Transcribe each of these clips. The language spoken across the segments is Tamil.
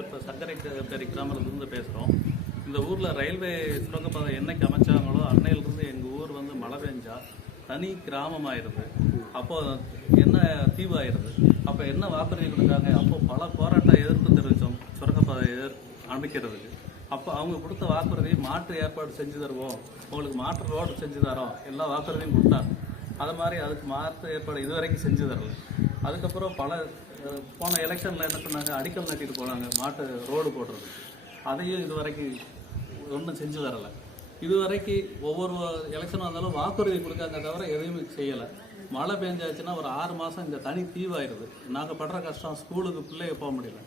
இப்போ சர்க்கரை கரி கிராமத்துலேருந்து பேசுகிறோம் இந்த ஊரில் ரயில்வே சுரங்கப்பாதை என்னைக்கு அமைச்சாங்களோ அன்னையிலிருந்து எங்கள் ஊர் வந்து மழை பெஞ்சா தனி கிராமமாயிருது அப்போ என்ன தீவாயிருது அப்போ என்ன வாக்குறுதி கொடுத்தாங்க? அப்போ பல போராட்ட எதிர்ப்பு தெரிவித்தோம் சுரங்கப்பாதை எதிர் அமைக்கிறதுக்கு. அப்போ அவங்க கொடுத்த வாக்குறுதி மாற்று ஏற்பாடு செஞ்சு தருவோம். உங்களுக்கு மாற்று ரோடு செஞ்சு தரோம். எல்லா வாக்குறுதியும் கொடுத்தாங்க. அது மாதிரி அதுக்கு மாற்று ஏற்பாடு இது வரைக்கும் செஞ்சு தரல. அதுக்கப்புறம் பல போன எலெக்ஷனில் என்ன பண்ணாங்க அடிக்கல் நட்டிட்டு போனாங்க. மாட்டு ரோடு போடுறது. அதையும் இது வரைக்கும் ஒன்றும் செஞ்சு வரலை. இது வரைக்கும் ஒவ்வொரு எலெக்ஷனாக இருந்தாலும் வாக்குறுதி கொடுக்காங்க தவிர எதையும் செய்யலை. மழை பெஞ்சாச்சுன்னா ஒரு ஆறு மாதம் இங்கே தனி தீவாயிடுது நாங்கள் படுற கஷ்டம் ஸ்கூலுக்கு பிள்ளைங்க போக முடியல.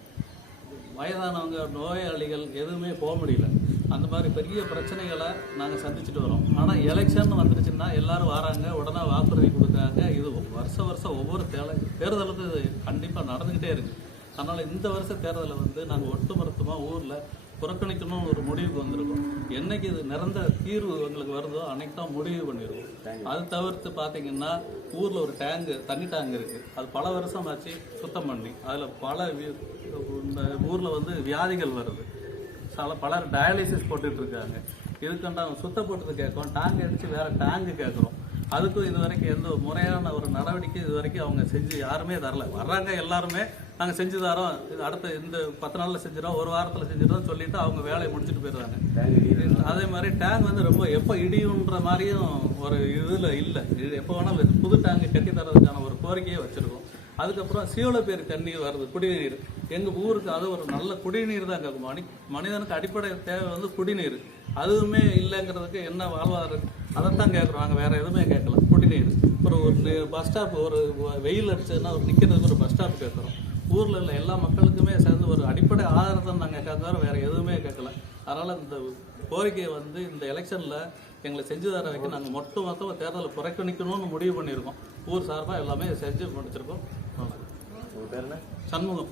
வயதானவங்க நோயாளிகள் எதுவுமே போக முடியல. அந்த மாதிரி பெரிய பிரச்சனைகளை நாங்கள் சந்திச்சுட்டு வரோம். ஆனால் எலெக்ஷன் வந்துருச்சுன்னா எல்லாரும் வராங்க உடனே வாக்குறுதி கொடுக்குறாங்க இது வருஷ வருஷம் ஒவ்வொரு தேலை தேர்தலுக்கு இது கண்டிப்பாக நடந்துக்கிட்டே இருக்கு. அதனால் இந்த வருஷ தேர்தலில் வந்து நாங்கள் ஒட்டுமொத்தமாக ஊரில் புறக்கணிக்கணும்னு ஒரு முடிவுக்கு வந்திருக்கோம். என்னைக்கு இது நிரந்தர தீர்வு எங்களுக்கு வருதோ அன்னைக்கு தான் முடிவு பண்ணிடுவோம் அது தவிர்த்து பார்த்தீங்கன்னா ஊரில் ஒரு டேங்கு தண்ணி டேங்க் இருக்குது அது பல வருஷம் ஆச்சு சுத்தம் பண்ணி அதில் பல இந்த ஊரில் வந்து வியாதிகள் வருது. சில பலர் டயாலிசிஸ் போட்டுட்டு இருக்காங்க இதுக்கண்டா சுத்தம் போட்டது கேட்கும் டேங்க் அடித்து வேற டேங்கு கேட்குறோம். அதுக்கும் இது வரைக்கும் எந்த ஒரு முறையான ஒரு நடவடிக்கை இது வரைக்கும் அவங்க செஞ்சு யாருமே தரல. வர்றாங்க எல்லாருமே. நாங்கள் செஞ்சு தரோம். இது அடுத்த இந்த பத்து நாளில் செஞ்சிடறோம். ஒரு வாரத்தில் செஞ்சிடறோம் சொல்லிட்டு அவங்க வேலையை முடிச்சுட்டு போயிடுறாங்க. அதே மாதிரி டேங்க் வந்து ரொம்ப எப்போ இடியுன்ற மாதிரியும் ஒரு இதில் இல்லை. இது எப்போ வேணாலும் புது டேங்க் கட்டி தரதுக்கான ஒரு கோரிக்கையை வச்சுருக்கோம். அதுக்கப்புறம் சீவல பேர் தண்ணீர் வருது குடிநீர். எங்கள் ஊருக்கு அது ஒரு நல்ல குடிநீர் தான் கேட்கும். மனி மனிதனுக்கு அடிப்படை தேவை வந்து குடிநீர். அதுவுமே இல்லைங்கிறதுக்கு என்ன வாழ்வாதாரம் அதைத்தான் கேட்குறோம். நாங்கள் வேறு எதுவுமே கேட்கல. குடிநீர். ஒரு ஒரு பஸ் ஸ்டாப் ஒரு வெயில் அடிச்சதுன்னா ஒரு நிற்கிறதுக்கு ஒரு பஸ் ஸ்டாப் கேட்குறோம். ஊரில் உள்ள எல்லா மக்களுக்குமே சேர்ந்து ஒரு அடிப்படை ஆதாரத்தை நாங்கள் கேட்குறோம் வேறு எதுவுமே கேட்கல. அதனால் இந்த கோரிக்கையை வந்து இந்த எலெக்ஷனில் எங்களை செஞ்சு தர வைக்க நாங்கள் மொத்த மொத்தமாக தேர்தலை புறக்கணிக்கணும்னு முடிவு பண்ணியிருக்கோம். ஊர் சார்பாக எல்லாமே செஞ்சு முடிச்சிருக்கோம். பேர் என்ன? சண்முகம்.